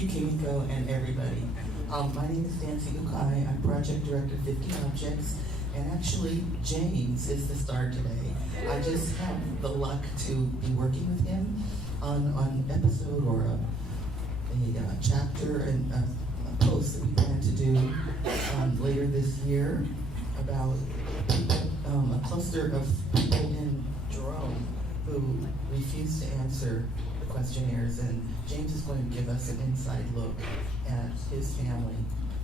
you, Kimiko, and everybody. My name is Nancy Ukai. I'm Project Director 50 Objects, and actually, James is the star today. I just have the luck to be working with him on an episode or a chapter and a post that we plan to do later this year about people, a cluster of people in Jerome who refuse to answer the questionnaires, and James is going to give us an inside look at his family.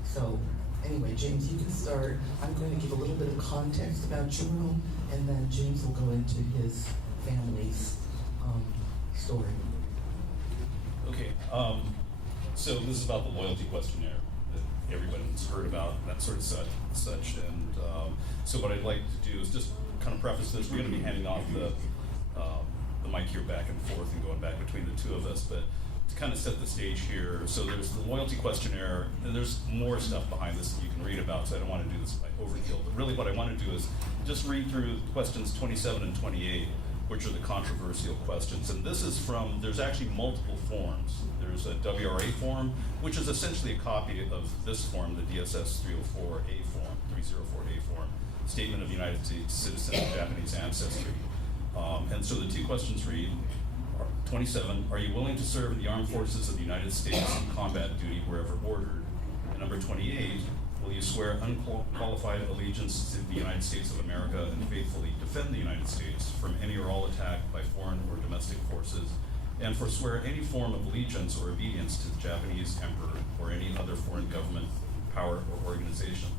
So anyway, James, you can start. I'm going to give a little bit of context about Jerome, and then James will go into his family's story. Okay, so this is about the loyalty questionnaire that everybody's heard about, that sort of such. And so what I'd like to do is just kind of preface this. We're going to be handing off the mic here back and forth and going back between the two of us, but to kind of set the stage here, so there's the loyalty questionnaire, and there's more stuff behind this that you can read about, so I don't want to do this by overkill, but really what I want to do is just read through questions 27 and 28, which are the controversial questions. And this is from, there's actually multiple forms. There's a WRA form, which is essentially a copy of this form, the DSS 304A form, 304A form, Statement of United States Citizen of Japanese Ancestry. And so the two questions read, 27, are you willing to serve in the armed forces of the United States in combat duty wherever ordered? And number 28, will you swear unqualified allegiance to the United States of America and faithfully defend the United States from any or all attack by foreign or domestic forces, and forswear any form of allegiance or obedience to the Japanese emperor or any other foreign government, power, or organization?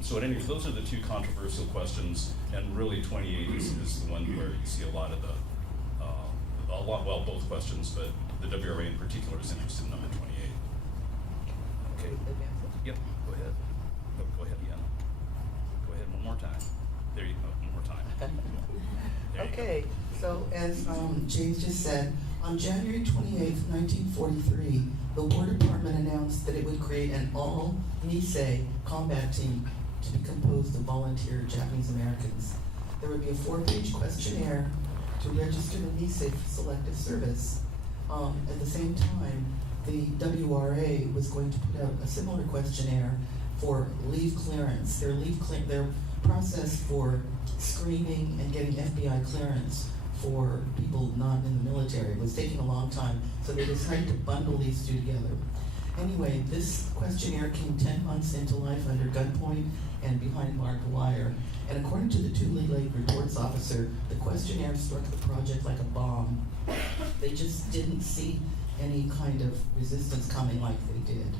So at any rate, those are the two controversial questions, and really 28 is the one where you see a lot of the, well, both questions, but the WRA in particular is interested in number 28. Okay. Yep, go ahead. Go ahead again. Go ahead one more time. There you go, one more time. Okay, so as James just said, on January 28th, 1943, the War Department announced that it would create an all-Nisei combat team to be composed of volunteer Japanese Americans. There would be a 4-page questionnaire to register the Nisei for selective service. At the same time, the WRA was going to put out a similar questionnaire for leave clearance. Their process for screening and getting FBI clearance for people not in the military was taking a long time, so they decided to bundle these two together. Anyway, this questionnaire came 10 months into life under gunpoint and behind barbed wire. And according to the Tule Lake reports officer, the questionnaire struck the project like a bomb. They just didn't see any kind of resistance coming like they did.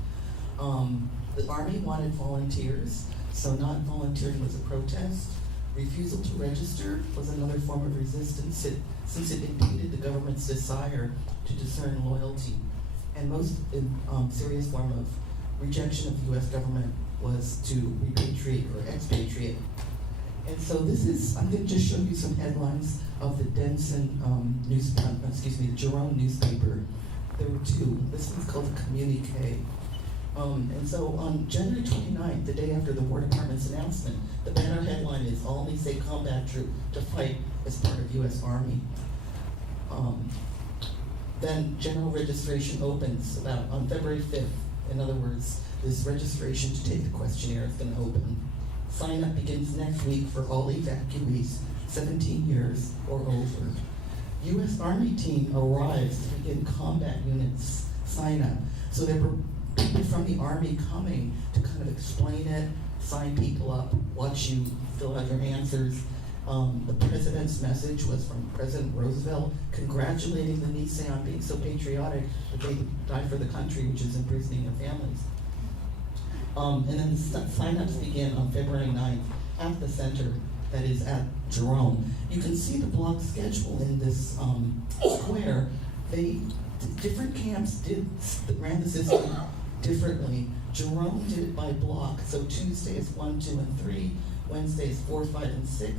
The Army wanted volunteers, so not volunteering was a protest. Refusal to register was another form of resistance since it impeded the government's desire to discern loyalty. And most serious form of rejection of the U.S. government was to repatriate or expatriate. And so I'm going to just show you some headlines of the the Jerome newspaper. There were two. This one's called the Communique. And so on January 29th, the day after the War Department's announcement, the banner headline is All Nisei Combat Troop to Fight as Part of U.S. Army. Then general registration opens on February 5th. In other words, this registration to take the questionnaire is going to open. Sign up begins next week for all evacuees 17 years or over. U.S. Army team arrives to begin combat units sign up. So there were people from the Army coming to kind of explain it, sign people up, watch you fill out your answers. The president's message was from President Roosevelt congratulating the Nisei on being so patriotic that they died for the country, which is imprisoning their families. And then the sign-ups begin on February 9th at the center that is at Jerome. You can see the block schedule in this square. Different camps ran the system differently. Jerome did it by block, so Tuesday is 1, 2, and 3, Wednesday is 4, 5, and 6,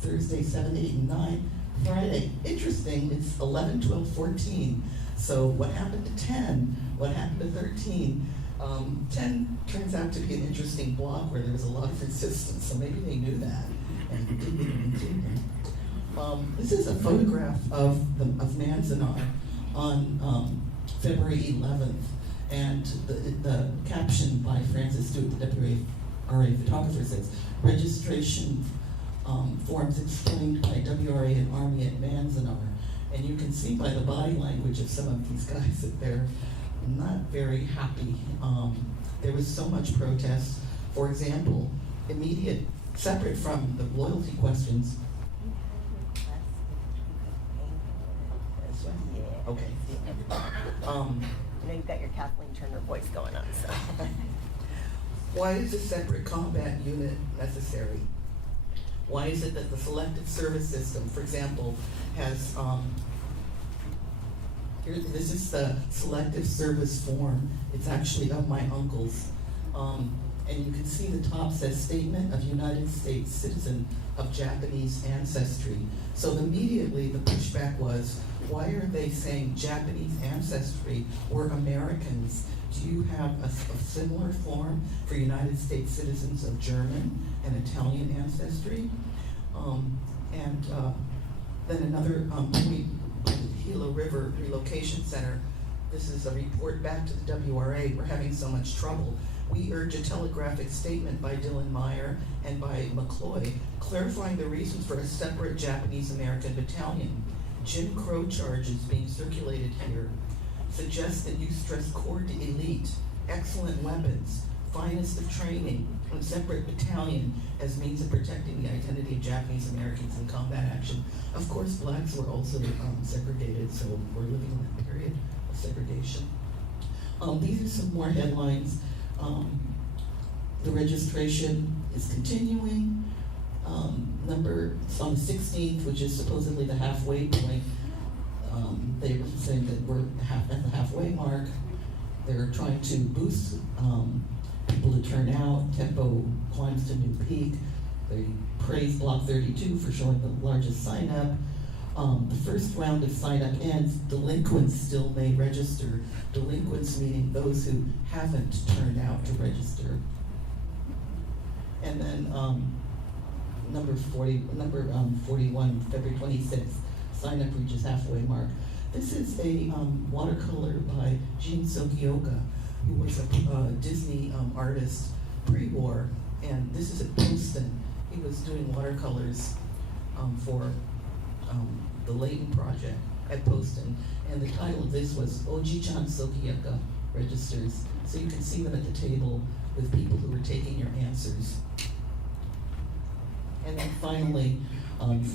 Thursday 7, 8, and 9, Friday, interesting, it's 11, 12, 14. So what happened to 10? What happened to 13? 10 turns out to be an interesting block where there was a lot of resistance, so maybe they knew that and didn't even continue. This is a photograph of Manzanar on February 11th. And the caption by Francis Stewart, the WRA photographer, says, registration forms explained by WRA and Army at Manzanar. And you can see by the body language of some of these guys that they're not very happy. There was so much protest. For example, separate from the loyalty questions. This one? Yeah. Okay. You know, you've got your Kathleen Turner voice going on, so. Why is a separate combat unit necessary? Why is it that the selective service system, for example, has, this is the selective service form. It's actually of my uncle's. And you can see the top says Statement of United States Citizen of Japanese Ancestry. So immediately the pushback was, why are they saying Japanese ancestry? We're Americans. Do you have a similar form for United States citizens of German and Italian ancestry? Then another point, the Gila River Relocation Center. This is a report back to the WRA. We're having so much trouble. We urge a telegraphic statement by Dylan Meyer and by McCloy clarifying the reasons for a separate Japanese American battalion. Jim Crow charges being circulated here suggest that you stress core to elite, excellent weapons, finest of training, and separate battalion as means of protecting the identity of Japanese Americans in combat action. Of course, blacks were also segregated, so we're living in that period of segregation. These are some more headlines. The registration is continuing. It's on the 16th, which is supposedly the halfway point. They were saying that we're at the halfway mark. They're trying to boost people to turn out. Tempo climbs to new peak. They praise Block 32 for showing the largest sign-up. The first round of sign-up ends. Delinquents still may register. Delinquents meaning those who haven't turned out to register. And then number 41, February 26th, sign-up reaches halfway mark. This is a watercolor by James Okumura, who was a Disney artist pre-war, and this is at Poston. He was doing watercolors for the Layton Project at Poston, and the title of this was Oji-chan Sokiyaka registers. So you can see them at the table with people who are taking your answers. And then finally, it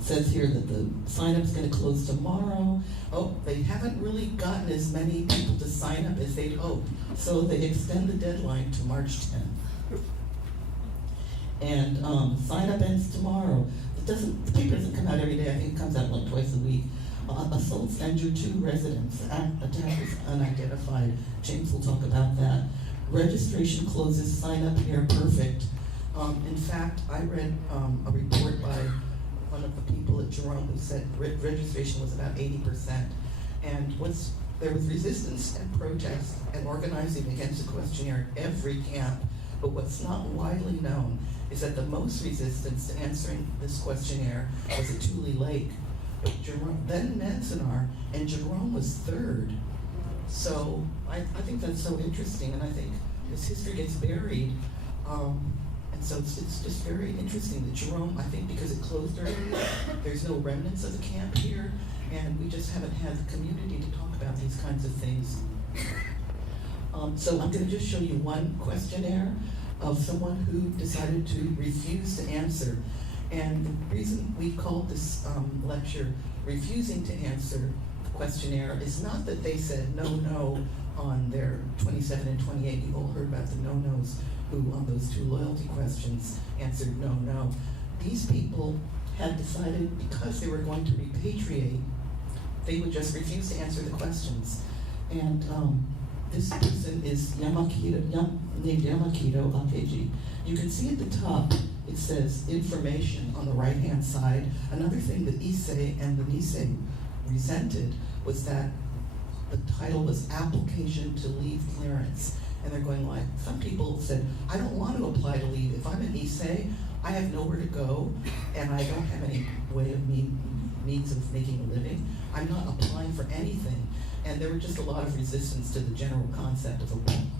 says here that the sign-up's going to close tomorrow. Oh, they haven't really gotten as many people to sign up as they'd hoped, so they extend the deadline to March 10th. And sign-up ends tomorrow. The paper doesn't come out every day. I think it comes out like twice a week. Assaults injured 2 residents. Attack is unidentified. James will talk about that. Registration closes. Sign up here. Perfect. In fact, I read a report by one of the people at Jerome who said registration was about 80%. And there was resistance and protest and organizing against the questionnaire at every camp. But what's not widely known is that the most resistance to answering this questionnaire was at Tule Lake. Jerome, then Manzanar, and Jerome was 3rd. So I think that's so interesting, and I think this history gets buried. And so it's just very interesting that Jerome, I think because it closed early, there's no remnants of the camp here, and we just haven't had the community to talk about these kinds of things. So I'm going to just show you one questionnaire of someone who decided to refuse to answer. And the reason we called this lecture Refusing to Answer the Questionnaire is not that they said no on their 27 and 28. You all heard about the no-nos who on those 2 loyalty questions answered no. These people had decided because they were going to repatriate, they would just refuse to answer the questions. And this person is named Yamakito Akeji. You can see at the top, it says information on the right-hand side. Another thing that Issei and the Nisei resented was that the title was Application to Leave Clearance. And they're going like, some people said, I don't want to apply to leave. If I'm an Issei, I have nowhere to go, and I don't have any way of means of making a living. I'm not applying for anything. And there were just a lot of resistance to the general concept of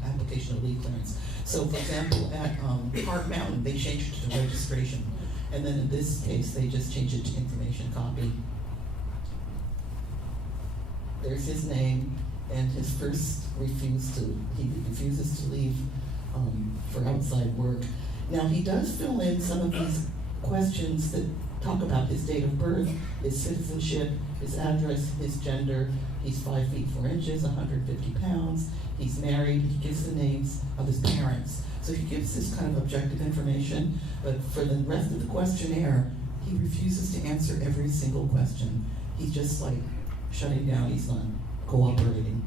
application of leave clearance. So for example, at Park Mountain, they changed it to registration. And then in this case, they just changed it to information copy. There's his name, and his first he refuses to leave for outside work. Now, he does fill in some of these questions that talk about his date of birth, his citizenship, his address, his gender. He's 5 feet 4 inches, 150 pounds. He's married. He gives the names of his parents. So he gives this kind of objective information, but for the rest of the questionnaire, he refuses to answer every single question. He's just like shutting down. He's not cooperating.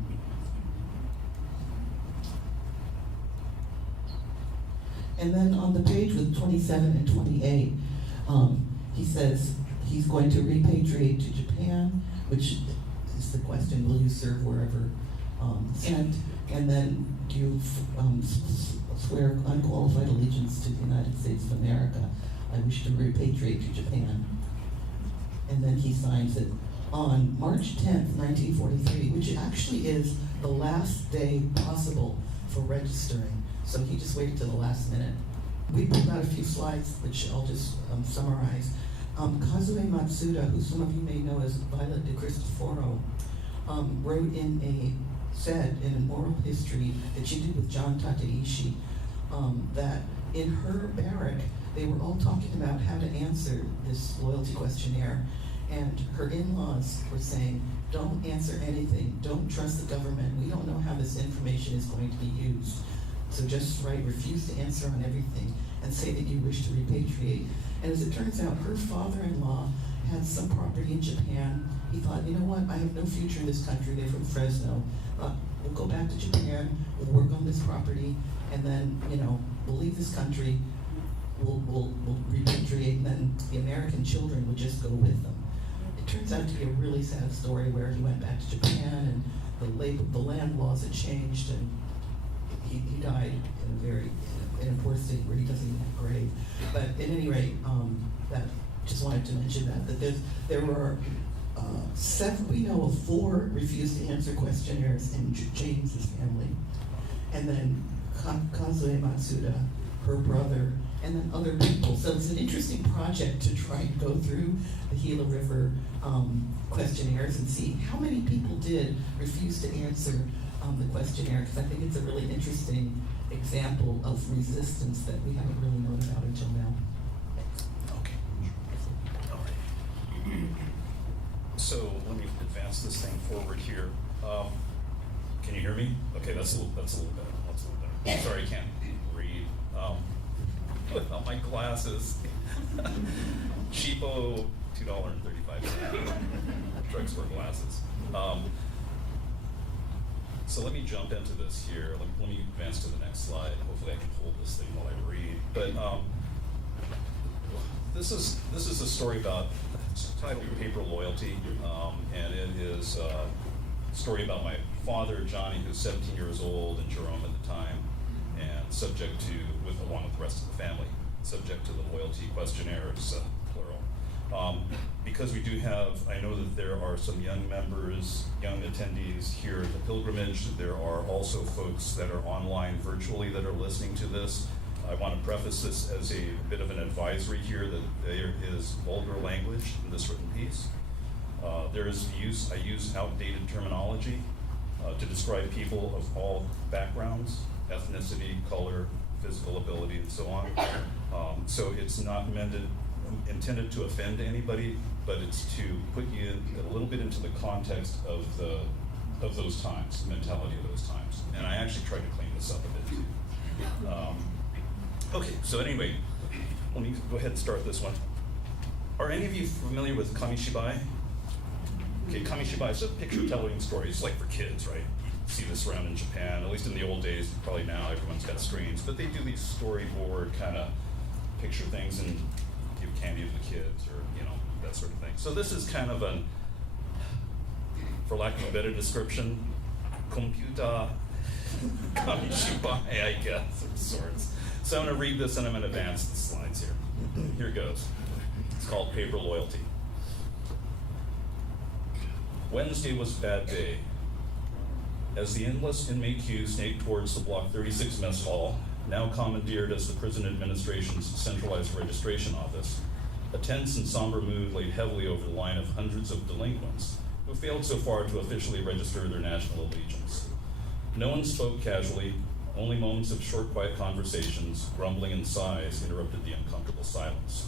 And then on the page with 27 and 28, he says he's going to repatriate to Japan, which is the question, will you serve wherever sent? And then do you swear unqualified allegiance to the United States of America? I wish to repatriate to Japan. And then he signs it on March 10th, 1943, which actually is the last day possible for registering. So he just waited till the last minute. We pulled out a few slides, which I'll just summarize. Kazue Matsuda, who some of you may know as Violet de Cristoforo, said in an oral history that she did with John Tateishi, that in her barrack, they were all talking about how to answer this loyalty questionnaire. And her in-laws were saying, don't answer anything, don't trust the government, we don't know how this information is going to be used. So just write, refuse to answer on everything, and say that you wish to repatriate. And as it turns out, her father-in-law had some property in Japan. He thought, you know what, I have no future in this country, they're from Fresno. We'll go back to Japan, we'll work on this property, and then, we'll leave this country, we'll repatriate, and then the American children would just go with them. It turns out to be a really sad story where he went back to Japan, and the land laws had changed, and he died in a poor state where he doesn't even have a grave. But at any rate, just wanted to mention that there were we know of 4 refused to answer questionnaires in James's family, and then Kazue Matsuda, her brother, and then other people. So it's an interesting project to try and go through the Gila River questionnaires and see how many people did refuse to answer the questionnaire, because I think it's a really interesting example of resistance that we haven't really known about until now. Okay. All right. So let me advance this thing forward here. Can you hear me? Okay, that's a little better. Sorry, I can't read without my glasses. Cheapo, $2.35. Drugstore glasses. So let me jump into this here. Let me advance to the next slide. Hopefully I can hold this thing while I read. But this is a story about, it's titled Paper Loyalty, and it is a story about my father, Johnny, who's 17 years old, and Jerome at the time, and subject to, along with the rest of the family, subject to the loyalty questionnaires, plural. Because we do have, I know that there are some young members, young attendees here at the pilgrimage. There are also folks that are online virtually that are listening to this. I want to preface this as a bit of an advisory here that there is vulgar language in this written piece. I use outdated terminology to describe people of all backgrounds, ethnicity, color, physical ability, and so on. So it's not intended to offend anybody, but it's to put you a little bit into the context of those times, the mentality of those times. And I actually tried to clean this up a bit too. Okay, so anyway, let me go ahead and start this one. Are any of you familiar with Kamishibai? Okay, Kamishibai is a picture-telling story. It's like for kids, right? You see this around in Japan, at least in the old days. Probably now everyone's got screens, but they do these storyboard kind of picture things and give candy to the kids, or that sort of thing. So this is kind of an, for lack of a better description, computer Kamishibai, I guess, of sorts. So I'm going to read this and I'm going to advance the slides here. Here it goes. It's called Paper Loyalty. Wednesday was a bad day. As the endless inmate queue snaked towards the Block 36 mess hall, now commandeered as the prison administration's centralized registration office, a tense and somber mood laid heavily over the line of hundreds of delinquents who failed so far to officially register their national allegiance. No one spoke casually, only moments of short, quiet conversations, grumbling and sighs interrupted the uncomfortable silence.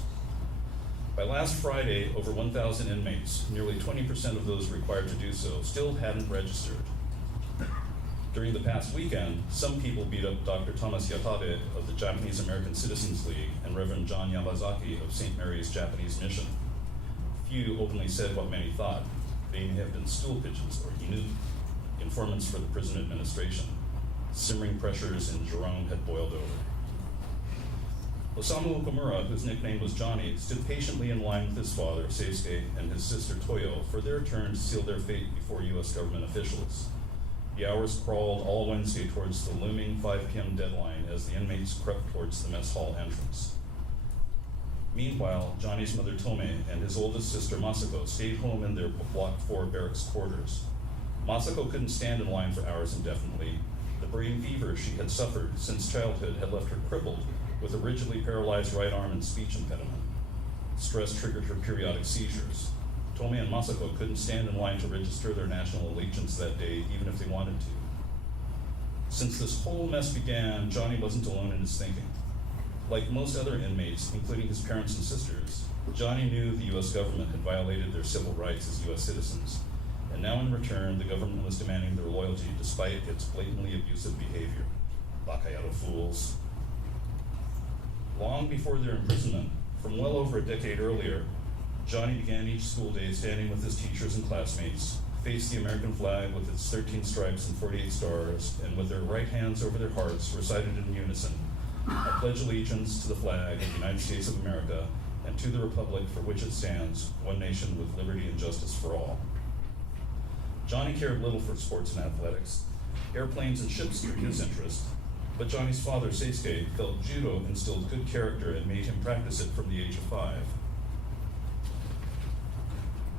By last Friday, over 1,000 inmates, nearly 20% of those required to do so, still hadn't registered. During the past weekend, some people beat up Dr. Thomas Yatabe of the Japanese American Citizens League and Reverend John Yamazaki of St. Mary's Japanese Mission. Few openly said what many thought. They may have been stool pigeons or inu, informants for the prison administration. Simmering pressures in Jerome had boiled over. Osamu Okumura, whose nickname was Johnny, stood patiently in line with his father, Seisuke, and his sister Toyo for their turn to seal their fate before U.S. government officials. The hours crawled all Wednesday towards the looming 5 p.m. deadline as the inmates crept towards the mess hall entrance. Meanwhile, Johnny's mother Tome and his oldest sister Masako stayed home in their Block 4 barracks quarters. Masako couldn't stand in line for hours indefinitely. The brain fever she had suffered since childhood had left her crippled with a rigidly paralyzed right arm and speech impediment. Stress triggered her periodic seizures. Tome and Masako couldn't stand in line to register their national allegiance that day, even if they wanted to. Since this whole mess began, Johnny wasn't alone in his thinking. Like most other inmates, including his parents and sisters, Johnny knew the U.S. government had violated their civil rights as U.S. citizens, and now in return, the government was demanding their loyalty despite its blatantly abusive behavior. Bakayaro fools. Long before their imprisonment, from well over a decade earlier, Johnny began each school day standing with his teachers and classmates, faced the American flag with its 13 stripes and 48 stars, and with their right hands over their hearts recited in unison, I pledge allegiance to the flag of the United States of America and to the republic for which it stands, one nation with liberty and justice for all. Johnny cared little for sports and athletics. Airplanes and ships stirred his interest, but Johnny's father, Seisuke, felt judo instilled good character and made him practice it from the age of 5.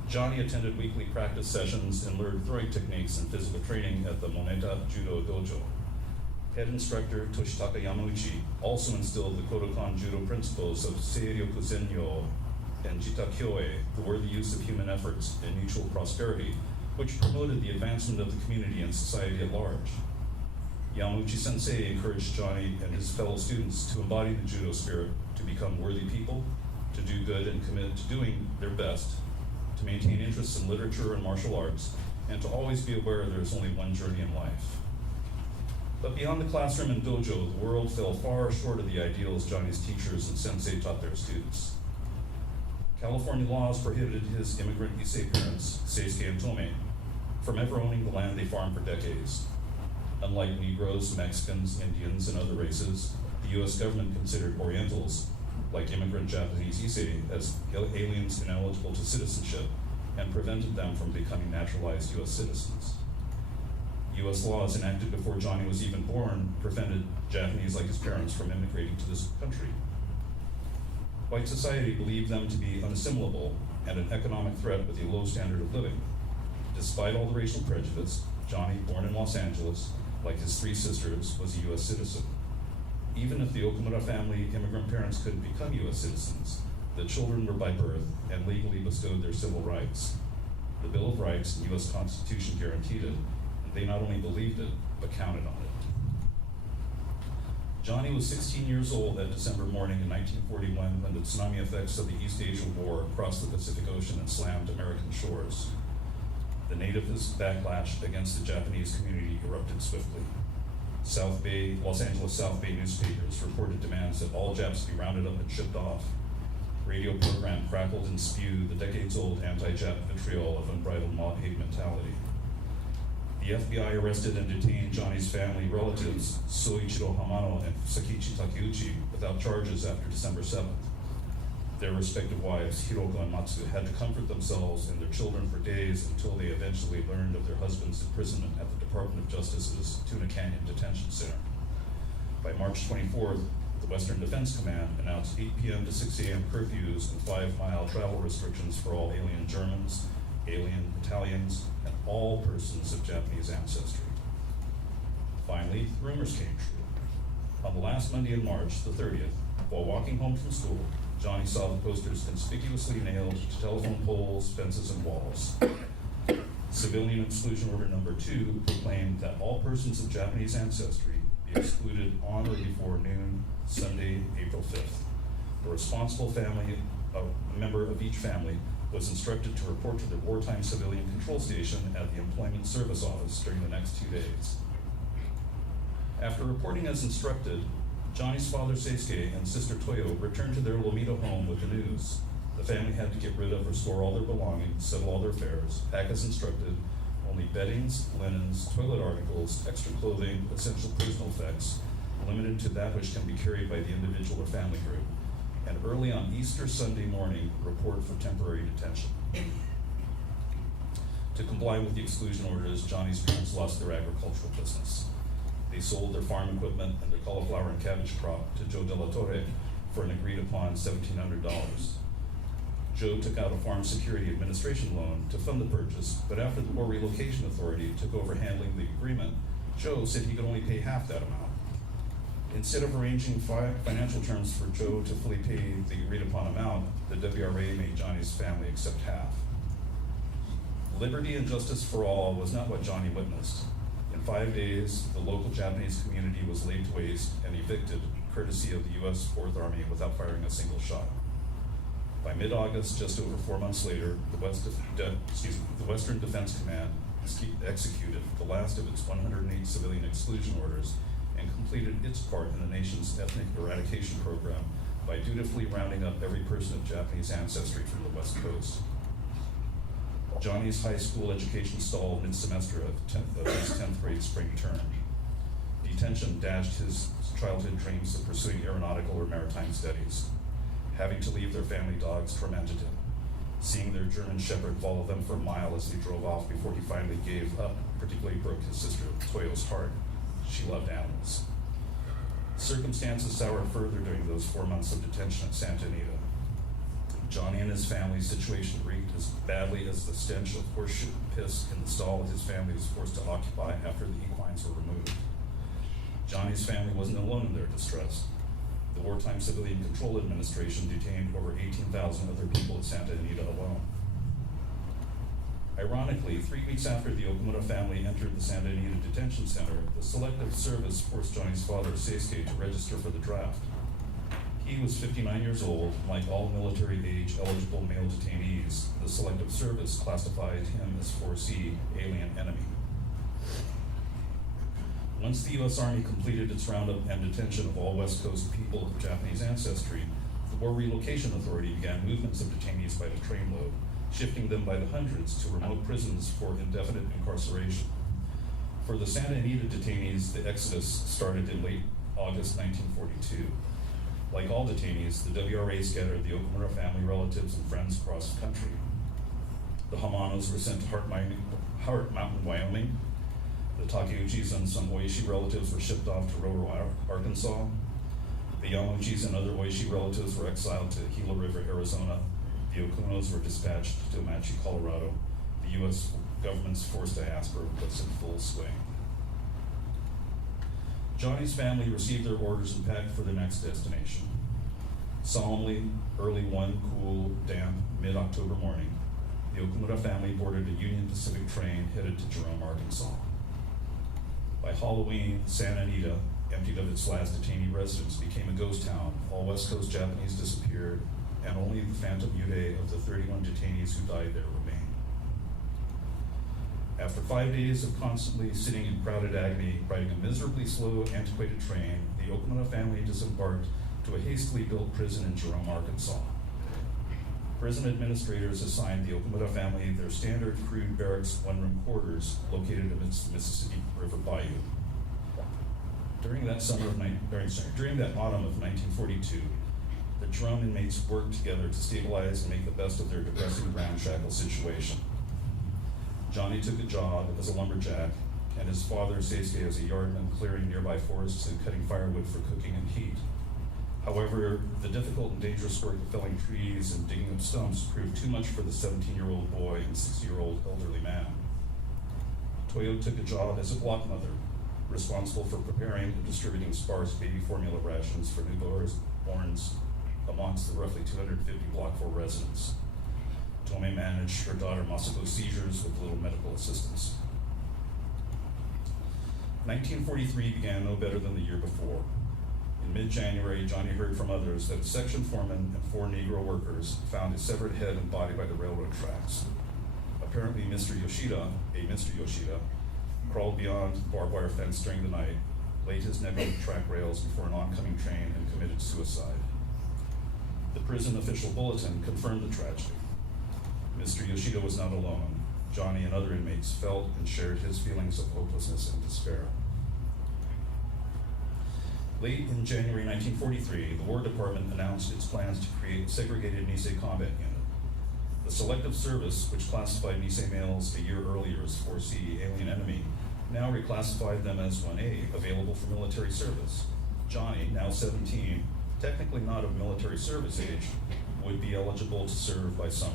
Johnny attended weekly practice sessions and learned throwing techniques and physical training at the Moneta Judo Dojo. Head instructor Toshitaka Yamauchi also instilled the Kodokan Judo principles of Seiryoku Zenyo and Jita Kyoe, the worthy use of human efforts and mutual prosperity, which promoted the advancement of the community and society at large. Yamauchi Sensei encouraged Johnny and his fellow students to embody the judo spirit, to become worthy people, to do good and commit to doing their best, to maintain interests in literature and martial arts, and to always be aware there is only one journey in life. But beyond the classroom and dojo, the world fell far short of the ideals Johnny's teachers and sensei taught their students. California laws prohibited his immigrant Issei parents, Seisuke and Tome, from ever owning the land they farmed for decades. Unlike Negroes, Mexicans, Indians, and other races, the U.S. government considered Orientals, like immigrant Japanese Issei, as aliens ineligible to citizenship and prevented them from becoming naturalized U.S. citizens. U.S. laws enacted before Johnny was even born prevented Japanese like his parents from immigrating to this country. White society believed them to be unassimilable and an economic threat with a low standard of living. Despite all the racial prejudice, Johnny, born in Los Angeles, like his 3 sisters, was a U.S. citizen. Even if the Okumura family immigrant parents couldn't become U.S. citizens, the children were by birth and legally bestowed their civil rights. The Bill of Rights and U.S. Constitution guaranteed it, and they not only believed it, but counted on it. Johnny was 16 years old that December morning in 1941 when the tsunami effects of the East Asian War crossed the Pacific Ocean and slammed American shores. The nativist backlash against the Japanese community erupted swiftly. Los Angeles South Bay newspapers reported demands that all Japs be rounded up and shipped off. Radio program crackled and spewed the decades-old anti-Jap vitriol of unbridled mob hate mentality. The FBI arrested and detained Johnny's family relatives, Soichiro Hamano and Sakichi Takeuchi, without charges after December 7th. Their respective wives, Hiroko and Matsu, had to comfort themselves and their children for days until they eventually learned of their husband's imprisonment at the Department of Justice's Tuna Canyon Detention Center. By March 24th, the Western Defense Command announced 8 p.m. to 6 a.m. curfews and 5-mile travel restrictions for all alien Germans, alien Italians, and all persons of Japanese ancestry. Finally, rumors came true. On the last Monday in March, the 30th, while walking home from school, Johnny saw the posters conspicuously nailed to telephone poles, fences, and walls. Civilian Exclusion Order Number 2 proclaimed that all persons of Japanese ancestry be excluded on or before noon, Sunday, April 5th. The responsible family, a member of each family, was instructed to report to the Wartime Civilian Control Station at the Employment Service Office during the next 2 days. After reporting as instructed, Johnny's father Seisuke and sister Toyo returned to their Lomito home with the news. The family had to get rid of or store all their belongings, settle all their affairs, pack as instructed, only beddings, linens, toilet articles, extra clothing, essential personal effects, limited to that which can be carried by the individual or family group, and early on Easter Sunday morning, report for temporary detention. To comply with the exclusion orders, Johnny's parents lost their agricultural business. They sold their farm equipment and their cauliflower and cabbage crop to Joe De La Torre for an agreed upon $1,700. Joe took out a farm security administration loan to fund the purchase, but after the War Relocation Authority took over handling the agreement, Joe said he could only pay half that amount. Instead of arranging financial terms for Joe to fully pay the agreed upon amount, the WRA made Johnny's family accept half. Liberty and justice for all was not what Johnny witnessed. In 5 days, the local Japanese community was laid to waste and evicted, courtesy of the U.S. Fourth Army, without firing a single shot. By mid-August, just over 4 months later, the Western Defense Command executed the last of its 108 civilian exclusion orders and completed its part in the nation's ethnic eradication program by dutifully rounding up every person of Japanese ancestry from the West Coast. Johnny's high school education stalled mid-semester of his 10th grade spring term. Detention dashed his childhood dreams of pursuing aeronautical or maritime studies. Having to leave their family dogs tormented him. Seeing their German shepherd follow them for a mile as they drove off before he finally gave up particularly broke his sister Toyo's heart. She loved animals. Circumstances soured further during those 4 months of detention at Santa Anita. Johnny and his family's situation reeked as badly as the stench of horseshoe piss in the stall his family was forced to occupy after the equines were removed. Johnny's family wasn't alone in their distress. The Wartime Civilian Control Administration detained over 18,000 other people at Santa Anita alone. Ironically, 3 weeks after the Okumura family entered the Santa Anita Detention Center, the Selective Service forced Johnny's father, Seisuke, to register for the draft. He was 59 years old. Like all military-age eligible male detainees, the Selective Service classified him as 4C, alien enemy. Once the U.S. Army completed its roundup and detention of all West Coast people of Japanese ancestry, the War Relocation Authority began movements of detainees by the trainload, shifting them by the hundreds to remote prisons for indefinite incarceration. For the Santa Anita detainees, the exodus started in late August 1942. Like all detainees, the WRA scattered the Okumura family relatives and friends across the country. The Hamanos were sent to Heart Mountain, Wyoming. The Takeuchis and some Oishi relatives were shipped off to Roro, Arkansas. The Yamauchis and other Oishi relatives were exiled to Gila River, Arizona. The Okunos were dispatched to Amatchi, Colorado. The U.S. government's forced diaspora was in full swing. Johnny's family received their orders and packed for their next destination. Solemnly, early one cool, damp, mid-October morning, the Okumura family boarded a Union Pacific train headed to Jerome, Arkansas. By Halloween, Santa Anita, emptied of its last detainee residents, became a ghost town. All West Coast Japanese disappeared, and only the phantom Yude of the 31 detainees who died there remained. After 5 days of constantly sitting in crowded agony, riding a miserably slow, antiquated train, the Okumura family disembarked to a hastily built prison in Jerome, Arkansas. Prison administrators assigned the Okumura family their standard crude barracks one-room quarters located amidst the Mississippi River Bayou. During that autumn of 1942, the Jerome inmates worked together to stabilize and make the best of their depressing ramshackle situation. Johnny took a job as a lumberjack, and his father, Seisuke, as a yardman, clearing nearby forests and cutting firewood for cooking and heat. However, the difficult and dangerous work of felling trees and digging up stumps proved too much for the 17-year-old boy and 60-year-old elderly man. Toyo took a job as a block mother, responsible for preparing and distributing sparse baby formula rations for newborns amongst the roughly 250 Block 4 residents. Tome managed her daughter Masako's seizures with little medical assistance. 1943 began no better than the year before. In mid-January, Johnny heard from others that a section foreman and 4 Negro workers found a severed head and body by the railroad tracks. Apparently, Mr. Yoshida, crawled beyond the barbed wire fence during the night, laid his neck on the track rails before an oncoming train, and committed suicide. The prison official bulletin confirmed the tragedy. Mr. Yoshida was not alone. Johnny and other inmates felt and shared his feelings of hopelessness and despair. Late in January 1943, the War Department announced its plans to create a segregated Nisei combat unit. The Selective Service, which classified Nisei males a year earlier as 4C alien enemy, now reclassified them as 1A, available for military service. Johnny, now 17, technically not of military service age, would be eligible to serve by summer.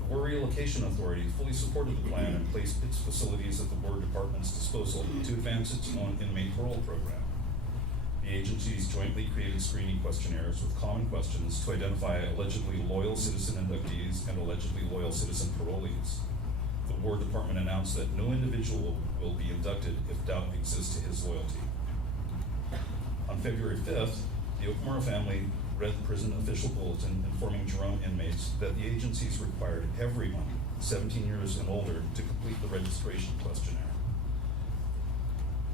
The War Relocation Authority fully supported the plan and placed its facilities at the War Department's disposal to advance its own inmate parole program. The agencies jointly created screening questionnaires with common questions to identify allegedly loyal citizen inductees and allegedly loyal citizen parolees. The War Department announced that no individual will be inducted if doubt exists to his loyalty. On February 5th, the Okumura family read the prison official bulletin informing Jerome inmates that the agencies required everyone 17 years and older to complete the registration questionnaire,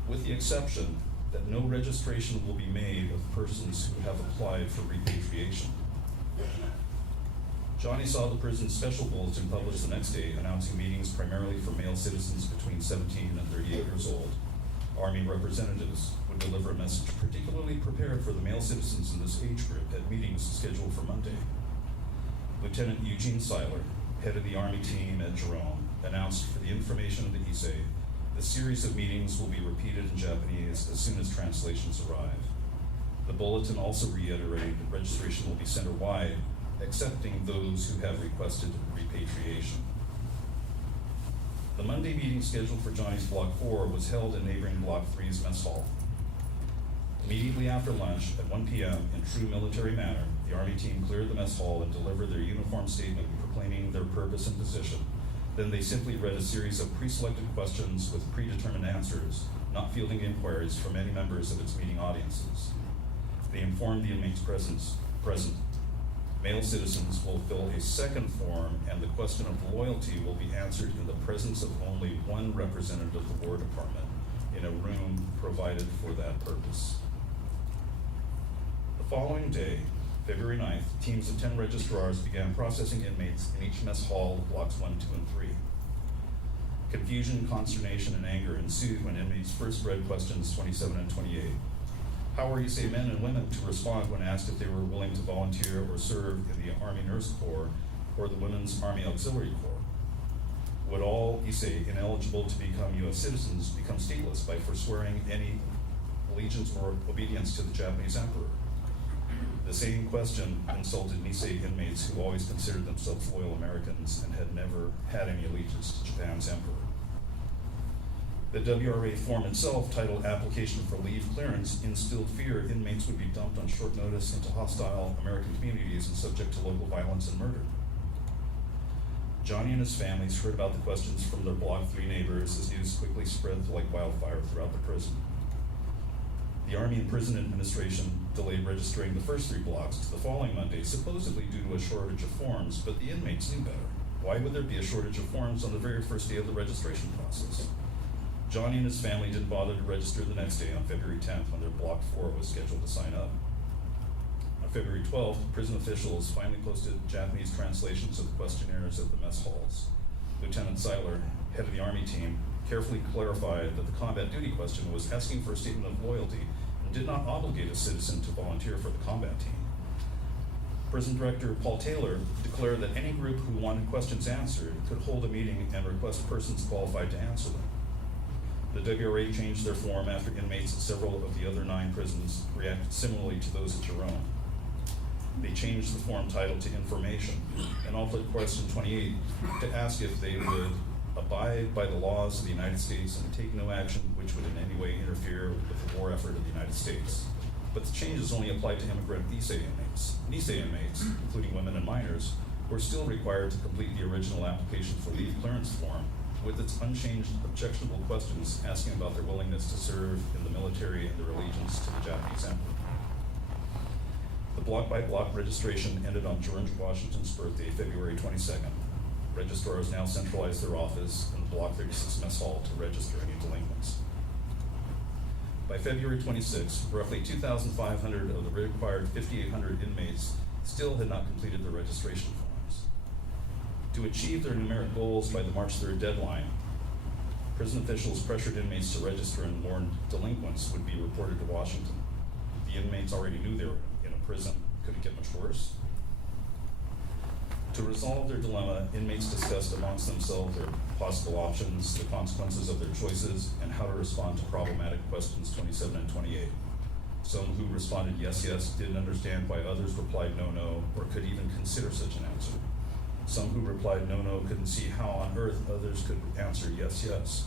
with the exception that no registration will be made of persons who have applied for repatriation. Johnny saw the prison's special bulletin published the next day announcing meetings primarily for male citizens between 17 and 38 years old. Army representatives would deliver a message particularly prepared for the male citizens in this age group at meetings scheduled for Monday. Lieutenant Eugene Seiler, head of the Army team at Jerome, announced for the information of the Issei, the series of meetings will be repeated in Japanese as soon as translations arrive. The bulletin also reiterated that registration will be center-wide, excepting those who have requested repatriation. The Monday meeting scheduled for Johnny's Block 4 was held in neighboring Block 3's mess hall. Immediately after lunch, at 1 p.m., in true military manner, the Army team cleared the mess hall and delivered their uniform statement proclaiming their purpose and position. Then they simply read a series of pre-selected questions with predetermined answers, not fielding inquiries from any members of its meeting audiences. They informed the inmates present. Male citizens will fill a second form, and the question of loyalty will be answered in the presence of only one representative of the War Department in a room provided for that purpose. The following day, February 9th, teams of 10 registrars began processing inmates in each mess hall of Blocks 1, 2, and 3. Confusion, consternation, and anger ensued when inmates first read questions 27 and 28. How were Issei men and women to respond when asked if they were willing to volunteer or serve in the Army Nurse Corps or the Women's Army Auxiliary Corps? Would all Issei ineligible to become U.S. citizens become stateless by forswearing any allegiance or obedience to the Japanese Emperor? The same question insulted Nisei inmates who always considered themselves loyal Americans and had never had any allegiance to Japan's emperor. The WRA form itself, titled Application for Leave Clearance, instilled fear inmates would be dumped on short notice into hostile American communities and subject to local violence and murder. Johnny and his families heard about the questions from their Block 3 neighbors as news quickly spread like wildfire throughout the prison. The Army and Prison Administration delayed registering the first 3 blocks to the following Monday, supposedly due to a shortage of forms, but the inmates knew better. Why would there be a shortage of forms on the very first day of the registration process? Johnny and his family didn't bother to register the next day on February 10th when their Block 4 was scheduled to sign up. On February 12th, prison officials finally posted Japanese translations of the questionnaires at the mess halls. Lieutenant Seiler, head of the Army team, carefully clarified that the combat duty question was asking for a statement of loyalty and did not obligate a citizen to volunteer for the combat team. Prison Director Paul Taylor declared that any group who wanted questions answered could hold a meeting and request persons qualified to answer them. The WRA changed their form after inmates at several of the other 9 prisons reacted similarly to those at Jerome. They changed the form title to Information and altered question 28 to ask if they would abide by the laws of the United States and take no action which would in any way interfere with the war effort of the United States. But the changes only applied to immigrant Nisei inmates. Nisei inmates, including women and minors, were still required to complete the original application for leave clearance form with its unchanged objectionable questions asking about their willingness to serve in the military and their allegiance to the Japanese emperor. The block-by-block registration ended on George Washington's birthday, February 22nd. Registrars now centralize their office in the Block 36 mess hall to register any delinquents. By February 26, roughly 2,500 of the required 5,800 inmates still had not completed their registration forms. To achieve their numeric goals by the March 3rd deadline, prison officials pressured inmates to register and warned delinquents would be reported to Washington. The inmates already knew they were in a prison. Could it get much worse? To resolve their dilemma, inmates discussed amongst themselves their possible options, the consequences of their choices, and how to respond to problematic questions 27 and 28. Some who responded yes, yes, didn't understand why others replied no, no, or could even consider such an answer. Some who replied no, no couldn't see how on earth others could answer yes, yes.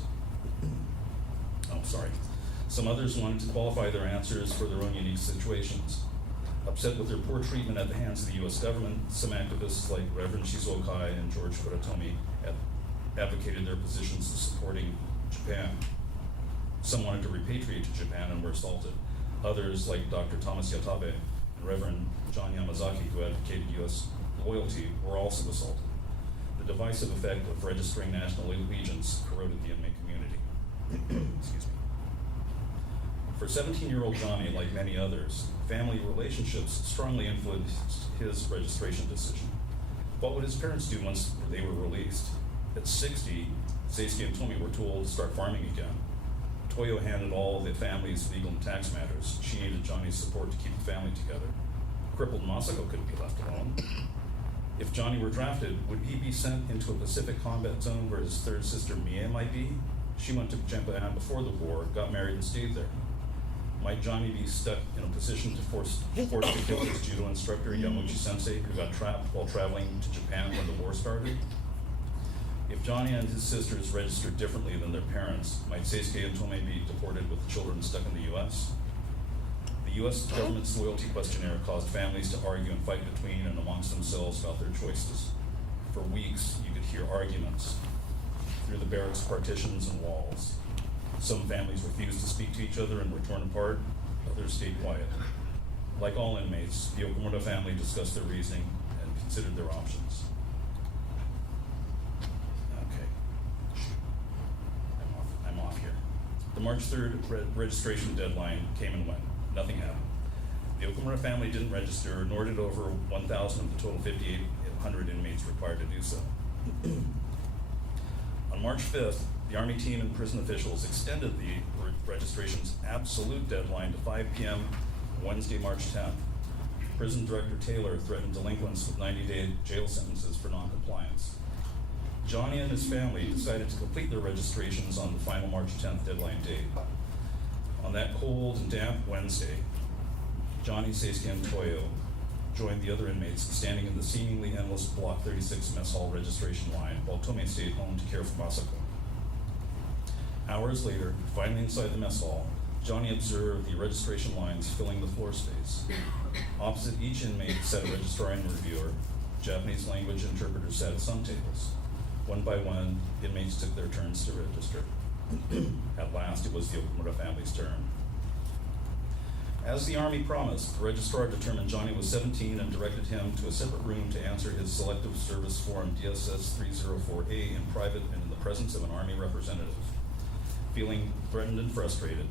Oh, sorry. Some others wanted to qualify their answers for their own unique situations. Upset with their poor treatment at the hands of the U.S. government, some activists like Reverend Shizuo Ukai and George Kuratomi advocated their positions of supporting Japan. Some wanted to repatriate to Japan and were assaulted. Others, like Dr. Thomas Yatabe and Reverend John Yamazaki, who advocated U.S. loyalty, were also assaulted. The divisive effect of registering national allegiance corroded the inmate community. Excuse me. For 17-year-old Johnny, like many others, family relationships strongly influenced his registration decision. What would his parents do once they were released? At 60, Seisuke and Tomi were told to start farming again. Toyo handled all the family's legal and tax matters. She needed Johnny's support to keep the family together. Crippled Masako couldn't be left alone. If Johnny were drafted, would he be sent into a Pacific combat zone where his third sister Mie might be? She went to Japan before the war, got married, and stayed there. Might Johnny be stuck in a position to forced to kill his judo instructor, Yamuchi Sensei, who got trapped while traveling to Japan when the war started? If Johnny and his sisters registered differently than their parents, might Seisuke and Tomei be deported with the children stuck in the U.S.? The U.S. government's loyalty questionnaire caused families to argue and fight between and amongst themselves about their choices. For weeks, you could hear arguments through the barracks partitions and walls. Some families refused to speak to each other and were torn apart. Others stayed quiet. Like all inmates, the Okumura family discussed their reasoning and considered their options. Okay. I'm off here. The March 3rd registration deadline came and went. Nothing happened. The Okumura family didn't register, nor did over 1,000 of the total 5,800 inmates required to do so. On March 5th, the Army team and prison officials extended the registration's absolute deadline to 5 p.m. Wednesday, March 10th. Prison Director Taylor threatened delinquents with 90-day jail sentences for noncompliance. Johnny and his family decided to complete their registrations on the final March 10th deadline date. On that cold and damp Wednesday, Johnny, Seisuke, and Toyo joined the other inmates standing in the seemingly endless Block 36 mess hall registration line, while Tomei stayed home to care for Masako. Hours later, finally inside the mess hall, Johnny observed the registration lines filling the floor space. Opposite each inmate sat a registrar and reviewer. Japanese language interpreters sat at some tables. One by one, inmates took their turns to register. At last, it was the Okumura family's turn. As the Army promised, the registrar determined Johnny was 17 and directed him to a separate room to answer his Selective Service Form DSS 304A in private and in the presence of an Army representative. Feeling threatened and frustrated,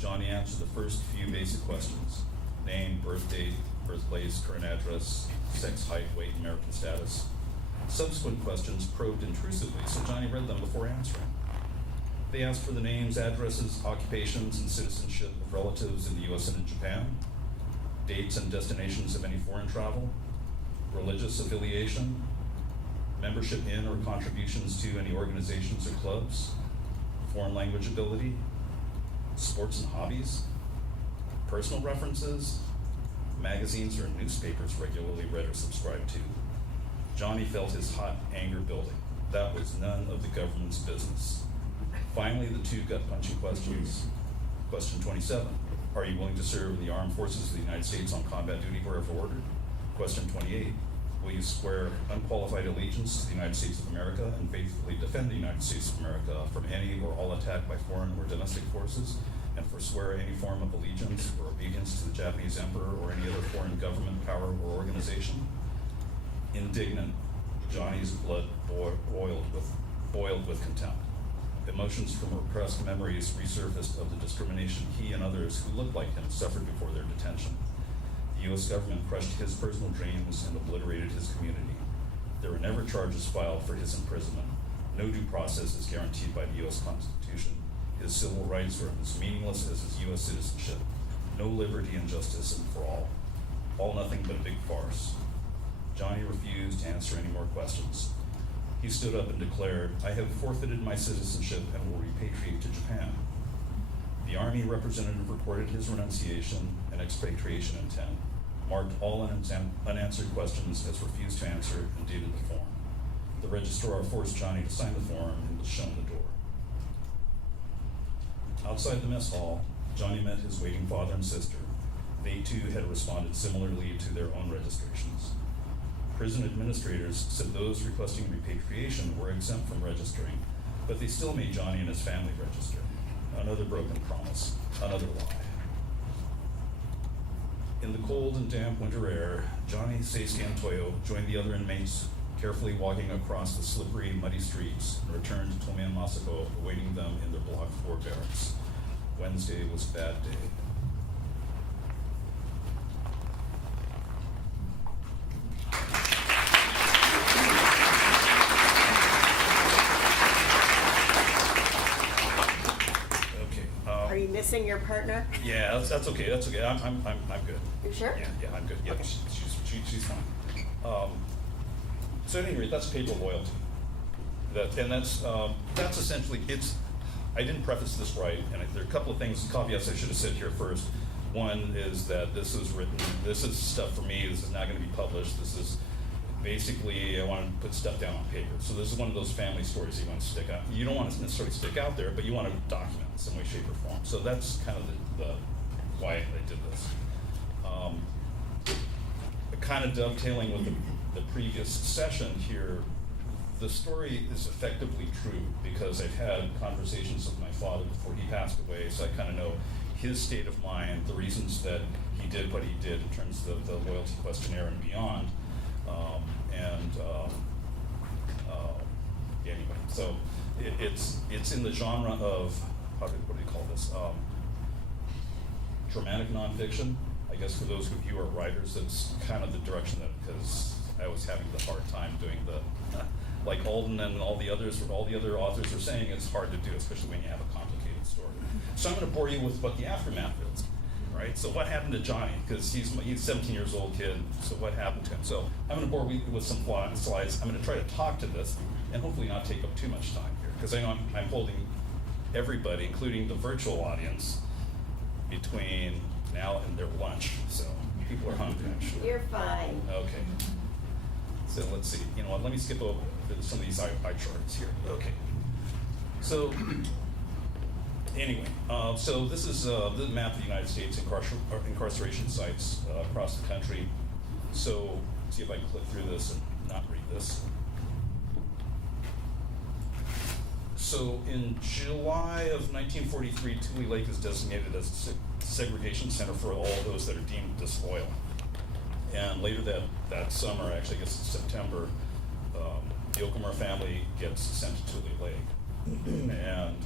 Johnny answered the first few basic questions: name, birth date, birthplace, current address, sex, height, weight, and marital status. Subsequent questions probed intrusively, so Johnny read them before answering. They asked for the names, addresses, occupations, and citizenship of relatives in the U.S. and in Japan, dates and destinations of any foreign travel, religious affiliation, membership in or contributions to any organizations or clubs, foreign language ability, sports and hobbies, personal references, magazines or newspapers regularly read or subscribed to. Johnny felt his hot anger building. that was none of the government's business. Finally, the two gut-punching questions. Question 27, are you willing to serve in the armed forces of the United States on combat duty wherever ordered? Question 28, will you swear unqualified allegiance to the United States of America and faithfully defend the United States of America from any or all attack by foreign or domestic forces, and forswear any form of allegiance or obedience to the Japanese Emperor or any other foreign government, power, or organization? Indignant, Johnny's blood boiled with contempt. Emotions from repressed memories resurfaced of the discrimination he and others who looked like him suffered before their detention. The U.S. government crushed his personal dreams and obliterated his community. There were never charges filed for his imprisonment. No due process is guaranteed by the U.S. Constitution. His civil rights are as meaningless as his U.S. citizenship. No liberty and justice and for all. All nothing but a big farce. Johnny refused to answer any more questions. He stood up and declared, I have forfeited my citizenship and will repatriate to Japan. The Army representative recorded his renunciation and expatriation intent, marked all unanswered questions as refused to answer, and dated the form. The registrar forced Johnny to sign the form and was shown the door. Outside the mess hall, Johnny met his waiting father and sister. They too had responded similarly to their own registrations. Prison administrators said those requesting repatriation were exempt from registering, but they still made Johnny and his family register. Another broken promise, another lie. In the cold and damp winter air, Johnny, Seisuke, and Toyo joined the other inmates, carefully walking across the slippery, muddy streets, and returned to Tomen Masako, awaiting them in their Block 4 barracks. Wednesday was a bad day. Are you missing your partner? Yeah, that's okay. That's okay. I'm good. You sure? Yeah, I'm good. Yeah, Okay. she's fine. So at any rate, that's paper loyalty. That's essentially it's. I didn't preface this right, and there are a couple of things, caveats I should have said here first. One is that this is written. This is stuff for me. This is not going to be published. This is basically I want to put stuff down on paper. So this is one of those family stories you want to stick out. You don't want to necessarily stick out there, but you want to document it in some way, shape, or form. So that's kind of the why I did this. Kind of dovetailing with the previous session here, the story is effectively true because I've had conversations with my father before he passed away, so I kind of know his state of mind, the reasons that he did what he did in terms of the loyalty questionnaire and beyond. Anyway, so it's in the genre of what do you call this? Dramatic nonfiction. I guess for those of you who are writers, that's kind of the direction that, because I was having the hard time doing like Alden and all the other authors are saying, it's hard to do, especially when you have a complicated story. So I'm going to bore you with what the aftermath is, right? So what happened to Johnny? Because he's a 17 years old kid, so what happened to him? So I'm going to bore you with some slides. I'm going to try to talk to this and hopefully not take up too much time here, because I know I'm holding everybody, including the virtual audience, between now and their lunch, so people are hungry, I'm sure. You're fine. Okay. So let's see. You know what? Let me skip over some of these eye charts here. Okay. So anyway, so this is the map of the United States incarceration sites across the country. So see if I can click through this and not read this. So in July of 1943, Tule Lake is designated as a segregation center for all those that are deemed disloyal. And later that summer, actually I guess it's September, the Okumura family gets sent to Tule Lake. And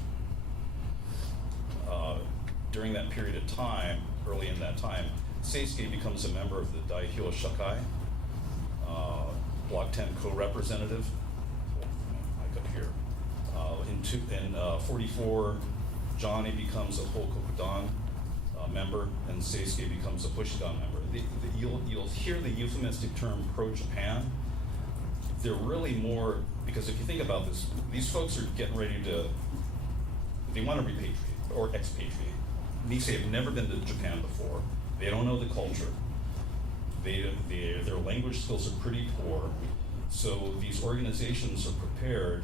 during that period of time, early in that time, Seisuke becomes a member of the Daihyo Shakai, Block 10 co-representative, like up here. In 44, Johnny becomes a Hokokudan member, and Seisuke becomes a Bushidan member. You'll hear the euphemistic term pro-Japan. They're really more, because if you think about this, these folks are getting ready they want to repatriate or expatriate. These have never been to Japan before. They don't know the culture. Their language skills are pretty poor. So these organizations are prepared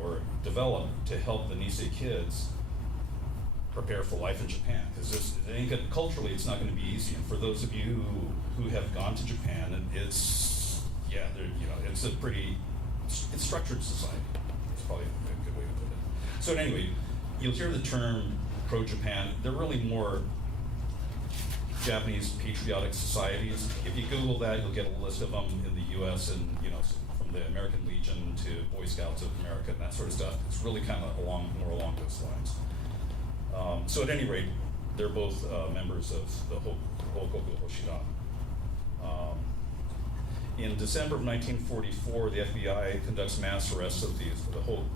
or developed to help the Nisei kids prepare for life in Japan, because culturally it's not going to be easy. And for those of you who have gone to Japan, it's a pretty structured society. It's probably a good way to put it. So anyway, you'll hear the term pro-Japan. They're really more Japanese patriotic societies. If you Google that, you'll get a list of them in the U.S. and from the American Legion to Boy Scouts of America and that sort of stuff. It's really kind of more along those lines. So at any rate, they're both members of the Hokoku Hoshidan. In December of 1944, the FBI conducts mass arrests of the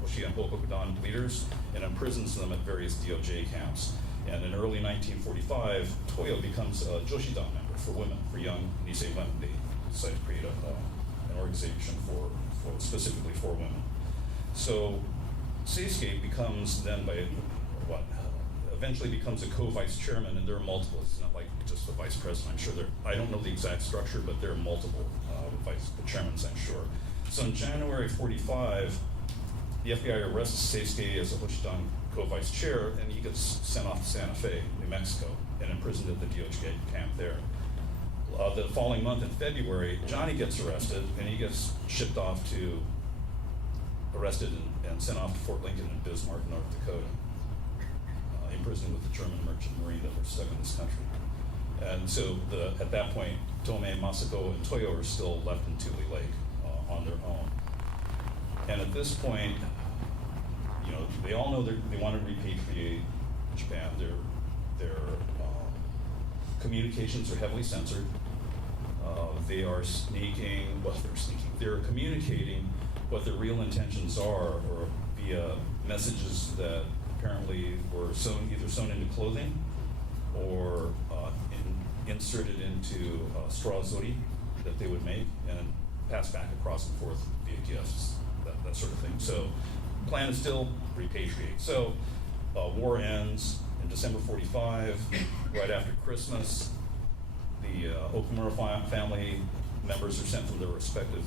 Hoshidan Hokokudan leaders and imprisons them at various DOJ camps. And in early 1945, Toyo becomes a Joshidan member for women, for young Nisei women. They decided to create an organization specifically for women. So Seisuke becomes then eventually becomes a co-vice chairman, and there are multiple. It's not like just the vice president. I'm sure I don't know the exact structure, but there are multiple vice chairmen, I'm sure. So in January 45, the FBI arrests Seisuke as a Hoshidan co-vice chair, and he gets sent off to Santa Fe, New Mexico, and imprisoned at the DOJ camp there. The following month in February, Johnny gets arrested, and he gets arrested and sent off to Fort Lincoln in Bismarck, North Dakota, imprisoned with the German merchant marine that were stuck in this country. And so at that point, Tomei, Masako, and Toyo are still left in Tule Lake on their own. And at this point, they all know they want to repatriate Japan. Their communications are heavily censored. They're communicating what their real intentions are, or via messages that apparently were either sewn into clothing or inserted into straw zori that they would make and pass back across and forth via gifts, that sort of thing. So the plan is still repatriate. So war ends in December 45, right after Christmas. The Okumura family members are sent from their respective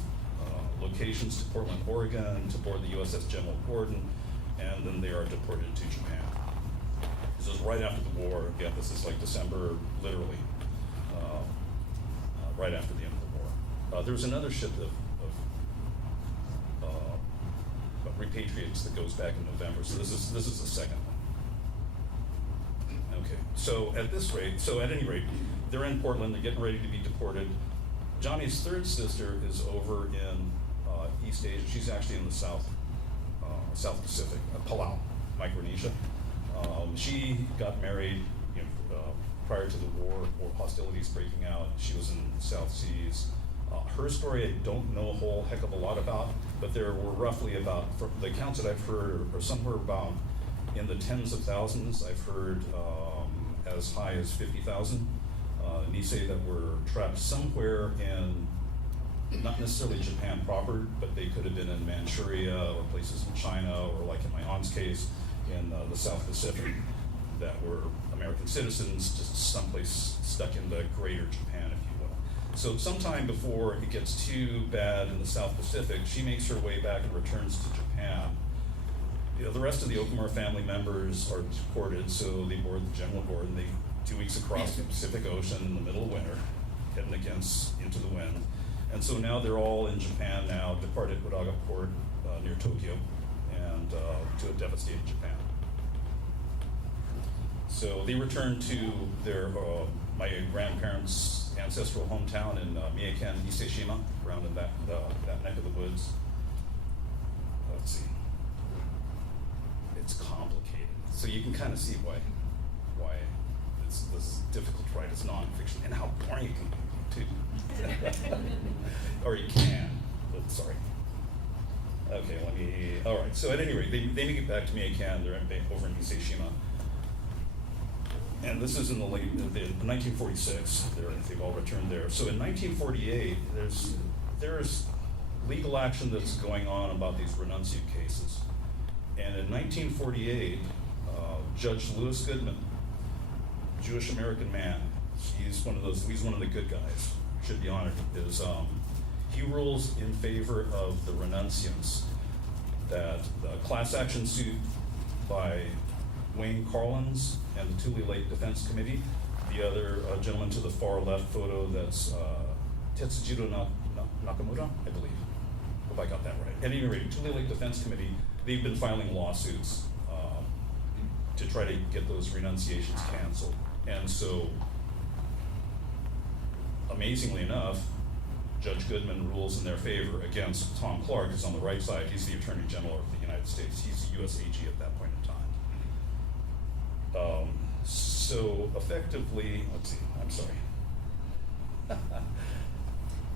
locations to Portland, Oregon, to board the USS General Gordon, and then they are deported to Japan. This is right after the war. Again, this is like December, literally, right after the end of the war. There's another ship of repatriates that goes back in November. So this is the second one. Okay. So at any rate, they're in Portland. They're getting ready to be deported. Johnny's third sister is over in East Asia. She's actually in the South Pacific, Palau, Micronesia. She got married prior to the war or hostilities breaking out. She was in the South Seas. Her story I don't know a whole heck of a lot about, but there were roughly about, from the accounts that I've heard, are somewhere about in the tens of thousands. I've heard as high as 50,000 Nisei that were trapped somewhere in, not necessarily Japan proper, but they could have been in Manchuria or places in China, or like in my aunt's case, in the South Pacific, that were American citizens, just someplace stuck in the greater Japan, if you will. So sometime before it gets too bad in the South Pacific, she makes her way back and returns to Japan. The rest of the Okumura family members are deported, so they board the General Gordon. They 2 weeks across the Pacific Ocean in the middle of winter, heading into the wind. And so now they're all in Japan now, departed Wadaga Port near Tokyo, and to a devastated Japan. So they return to their my grandparents' ancestral hometown in Miyake, Iseshima, around in that neck of the woods. Let's see. It's complicated, so you can kind of see why this is difficult to write as nonfiction, and how boring it can be too. Or you can, but sorry. Okay, all right, so at any rate, they make it back to Miyake, they're over in Iseshima. And this is in the 1946, they've all returned there. So in 1948, there's legal action that's going on about these renunciate cases. And in 1948, Judge Lewis Goodman, Jewish American man, he's one of the good guys, should be honored, He rules in favor of the renunciants, that the class action suit by Wayne Collins and the Tule Lake Defense Committee. The other gentleman to the far left photo, that's Tetsujiro Nakamura, I believe. Hope I got that right. At any rate, Tule Lake Defense Committee, they've been filing lawsuits to try to get those renunciations canceled. And so, amazingly enough, Judge Goodman rules in their favor against Tom Clark, who's on the right side. He's the Attorney General of the United States. He's the US AG at that point in time. So effectively, let's see, I'm sorry.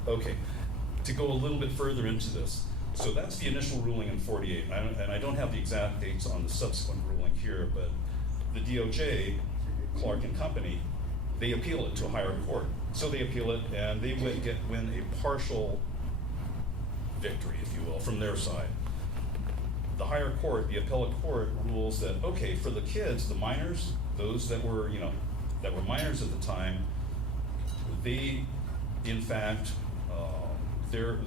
Okay, to go a little bit further into this. So that's the initial ruling in 48, and I don't have the exact dates on the subsequent ruling here, but the DOJ, Clark and Company, they appeal it to a higher court. So they appeal it, and they win a partial victory, if you will, from their side. The higher court, the appellate court, rules that, okay, for the kids, the minors, those that were, that were minors at the time, they, in fact, their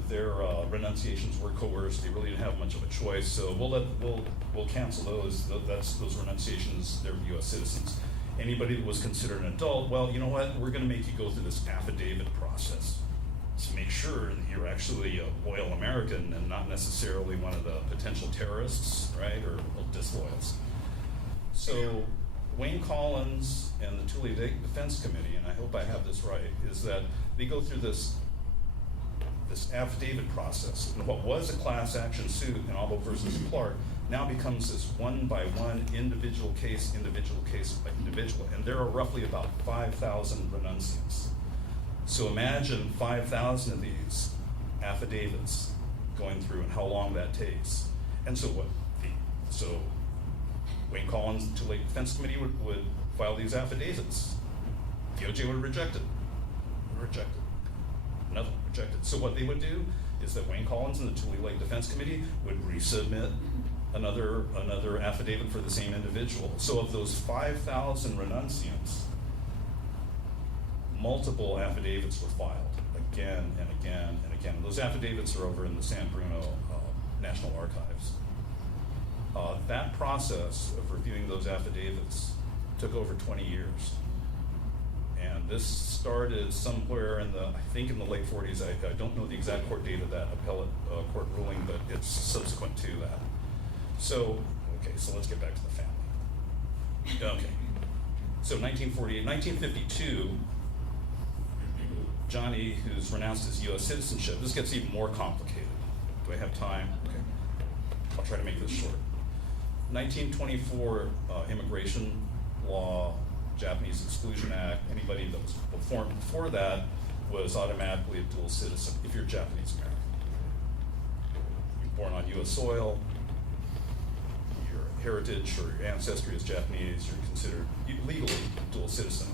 renunciations were coerced. They really didn't have much of a choice. So we'll cancel those. Those renunciations. They're U.S. citizens. Anybody that was considered an adult, well, you know what? We're going to make you go through this affidavit process to make sure that you're actually a loyal American and not necessarily one of the potential terrorists, right, or disloyals. So Wayne Collins and the Tule Lake Defense Committee, and I hope I have this right, is that they go through this affidavit process. And what was a class action suit in Abo versus Clark now becomes this one by one, individual case by individual. And there are roughly about 5,000 renunciants. So imagine 5,000 of these affidavits going through and how long that takes. And so so Wayne Collins, the Tule Lake Defense Committee would file these affidavits. DOJ would reject it. Nothing, rejected. So what they would do is that Wayne Collins and the Tule Lake Defense Committee would resubmit another affidavit for the same individual. So of those 5,000 renunciants, multiple affidavits were filed again and again and again. Those affidavits are over in the San Bruno National Archives. That process of reviewing those affidavits took over 20 years. And this started somewhere in I think in the late 40s. I don't know the exact court date of that appellate court ruling, but it's subsequent to that. So, okay, so let's get back to the family. Okay, so 1948, 1952, Johnny, who's renounced his US citizenship, this gets even more complicated. Do I have time? Okay, I'll try to make this short. 1924 immigration law, Japanese Exclusion Act, anybody that was before that was automatically a dual citizen if you're Japanese American. You're born on US soil, your heritage or your ancestry is Japanese, you're considered legally a dual citizen.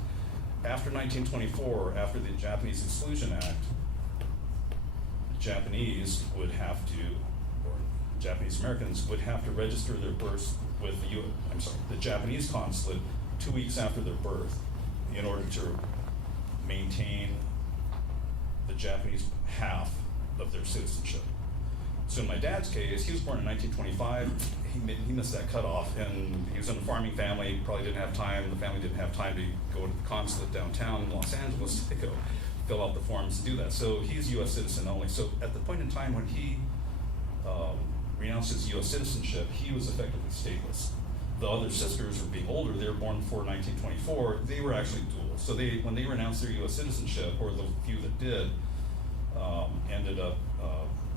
After 1924, after the Japanese Exclusion Act, Japanese would have to, or Japanese Americans would have to register their births with the Japanese consulate 2 weeks after their birth in order to maintain the Japanese half of their citizenship. So in my dad's case, he was born in 1925. He missed that cutoff, and he was in a farming family, probably didn't have time, the family didn't have time to go to the consulate downtown in Los Angeles to go fill out the forms to do that. So he's US citizen only. So at the point in time when he renounced his US citizenship, he was effectively stateless. The other sisters were being older, they were born before 1924, they were actually dual. So when they renounced their US citizenship, or the few that did, ended up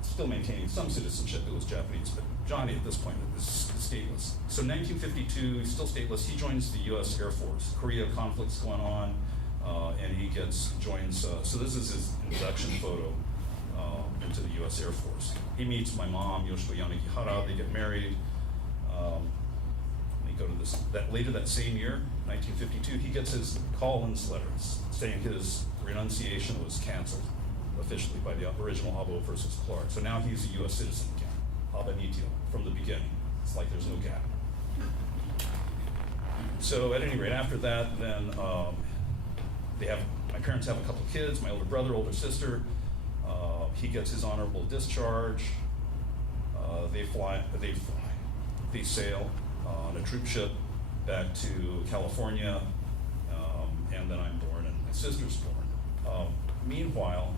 still maintaining some citizenship that was Japanese, but Johnny at this point is stateless. So 1952, he's still stateless, he joins the US Air Force. Korea conflict's going on, and he joins, so this is his induction photo into the US Air Force. He meets my mom, Yoshiko Yanagihara, they get married. Go to later that same year, 1952, he gets his Collins letters saying his renunciation was canceled officially by the original Abo versus Clark. So now he's a US citizen again, Aba Nitio, from the beginning. It's like there's no gap. So at any rate, after that, then my parents have a couple kids, my older brother, older sister. He gets his honorable discharge. They sail on a troop ship back to California, and then I'm born and my sister's born. Meanwhile,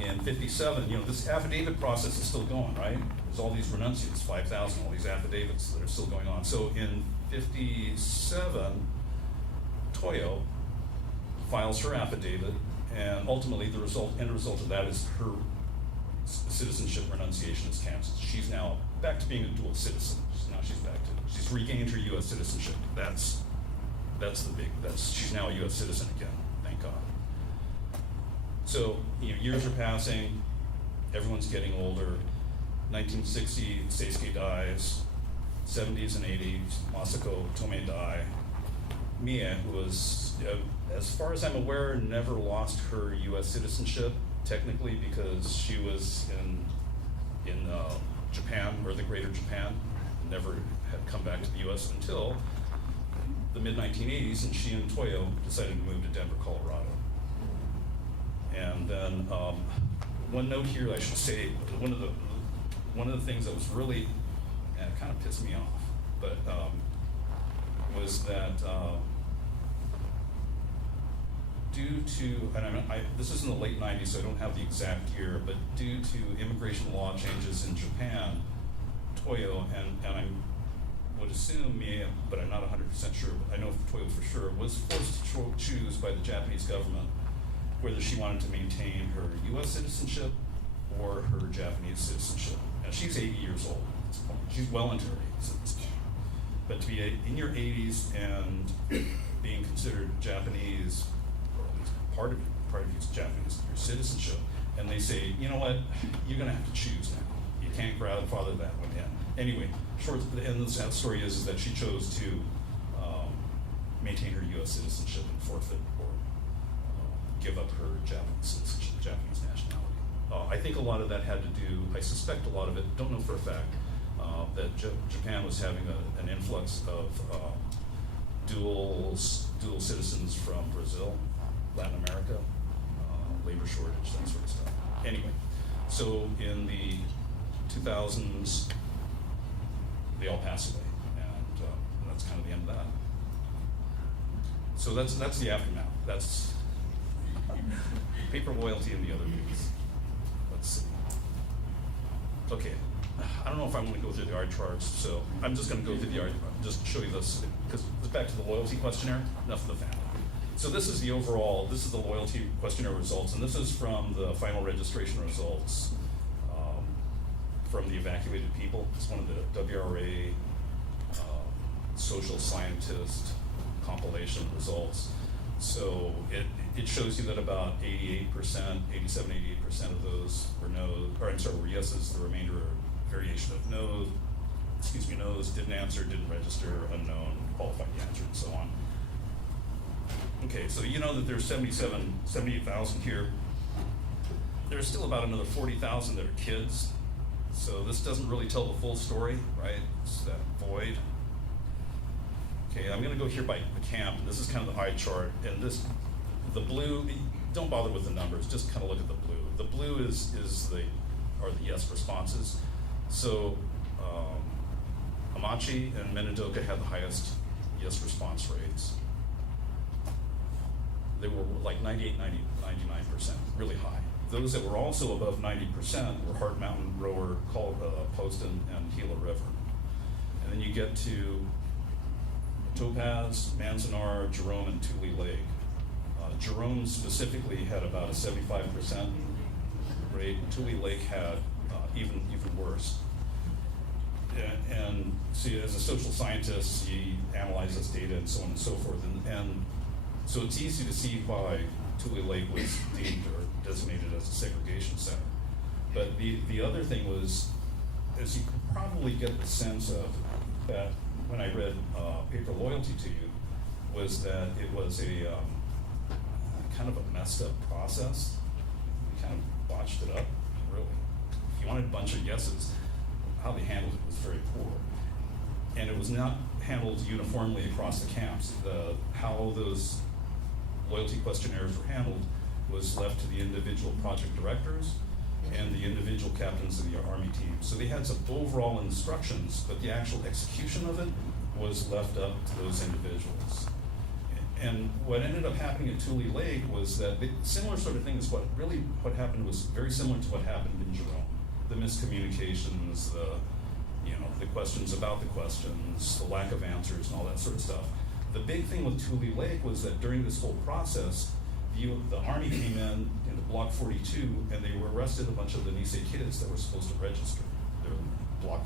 in 57, this affidavit process is still going, right? There's all these renunciates, 5,000, all these affidavits that are still going on. So in 57, Toyo files her affidavit, and ultimately the end result of that is her citizenship renunciation is canceled. She's now back to being a dual citizen. She's regained her U.S. citizenship. She's now a U.S. citizen again, thank God. So, years are passing, everyone's getting older. 1960, Seisuke dies. 70s and 80s, Masako Tomei die. Mie, who was, as far as I'm aware, never lost her U.S. citizenship, technically, because she was in Japan, or the Greater Japan, never had come back to the U.S. until the mid-1980s, and she and Toyo decided to move to Denver, Colorado. And then one note here, I should say, one of the things that was really kind of pissed me off, but was that due to, and this is in the late 90s, so I don't have the exact year, but due to immigration law changes in Japan, Toyo, and I would assume Mie, but I'm not 100% sure, but I know Toyo for sure, was forced to choose by the Japanese government whether she wanted to maintain her U.S. citizenship or her Japanese citizenship. Now, she's 80 years old at this point. She's well into her 80s at this point. But to be in your 80s and being considered Japanese, or at least part of you's Japanese, your citizenship, and they say, you know what, you're going to have to choose now. You can't grandfather that one in. Anyway, the end of the sad story is that she chose to maintain her U.S. citizenship and forfeit or give up her Japanese citizenship, Japanese nationality. I think a lot of that had to do, I suspect a lot of it, don't know for a fact, that Japan was having an influx of dual citizens from Brazil, Latin America, labor shortage, that sort of stuff. Anyway, so in the 2000s, they all passed away, and that's kind of the end of that. So that's the aftermath. That's paper loyalty and the other piece. Let's see. Okay, I don't know if I'm going to go through the art charts, so I'm just going to go through the art, just show you this, because it's back to the loyalty questionnaire, enough of the family. So this is the overall, this is the loyalty questionnaire results, and this is from the final registration results from the evacuated people. It's one of the WRA social scientist compilation results. So it shows you that about 88%, 87, 88% of those were no's, or I'm sorry, were yeses, the remainder are variation of no's, no's, didn't answer, didn't register, unknown, qualified the answer, and so on. Okay, so you know that there's 78,000 here. There's still about another 40,000 that are kids. So this doesn't really tell the full story, right? It's that void. Okay, I'm gonna go here by the camp, and this is kind of the eye chart, and the blue, don't bother with the numbers, just kind of look at the blue. The blue are the yes responses. So Hamachi and Minidoka had the highest yes response rates. They were like 98, 90, 99%, really high. Those that were also above 90% were Heart Mountain, Rower, Poston, and Gila River. And then you get to Topaz, Manzanar, Jerome, and Tule Lake. Jerome specifically had about a 75% rate. Tule Lake had even worse. And see, as a social scientist, you analyze this data and so on and so forth. And so it's easy to see why Tule Lake was deemed or designated as a segregation center. But the other thing was, as you could probably get the sense of, that when I read Paper Loyalty to you, was that it was a kind of a messed up process. We kind of botched it up, really. If you wanted a bunch of yeses, how they handled it was very poor. And it was not handled uniformly across the camps. How those loyalty questionnaires were handled was left to the individual project directors and the individual captains of the Army team. So they had some overall instructions, but the actual execution of it was left up to those individuals. And what ended up happening at Tule Lake was that similar sort of thing is what happened was very similar to what happened in Jerome. The miscommunications, the questions about the questions, the lack of answers and all that sort of stuff. The big thing with Tule Lake was that during this whole process, the Army came in into Block 42 and they arrested a bunch of the Nisei kids that were supposed to register. They were Block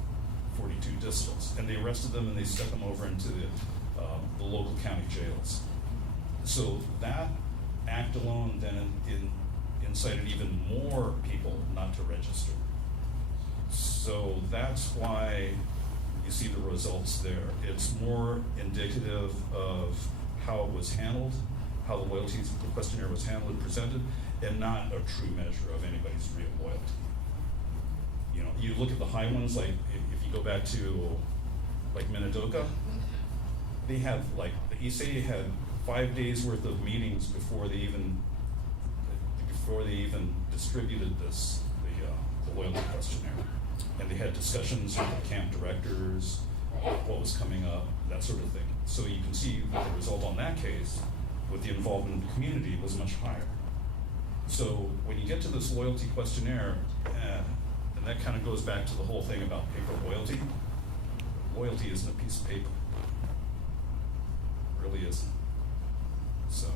42 distals. And they arrested them and they stuck them over into the local county jails. So that act alone then incited even more people not to register. So that's why you see the results there. It's more indicative of how it was handled, how the loyalty questionnaire was handled and presented, and not a true measure of anybody's real loyalty. You know, you look at the high ones, like if you go back to like Minidoka, they had like, the Issei had 5 days worth of meetings before they even distributed the loyalty questionnaire. And they had discussions with the camp directors, what was coming up, that sort of thing. So you can see that the result on that case with the involvement of the community was much higher. So when you get to this loyalty questionnaire, and that kind of goes back to the whole thing about paper loyalty. Loyalty isn't a piece of paper. It really isn't. So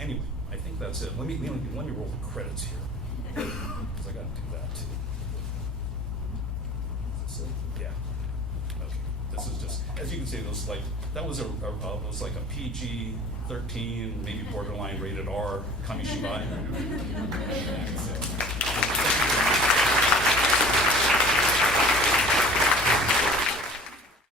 anyway, I think that's it. Let me roll the credits here, because I got to do that too. Is this it? Yeah. Okay. This is just, as you can see, that was like a PG-13, maybe borderline rated R Kamishibai. So,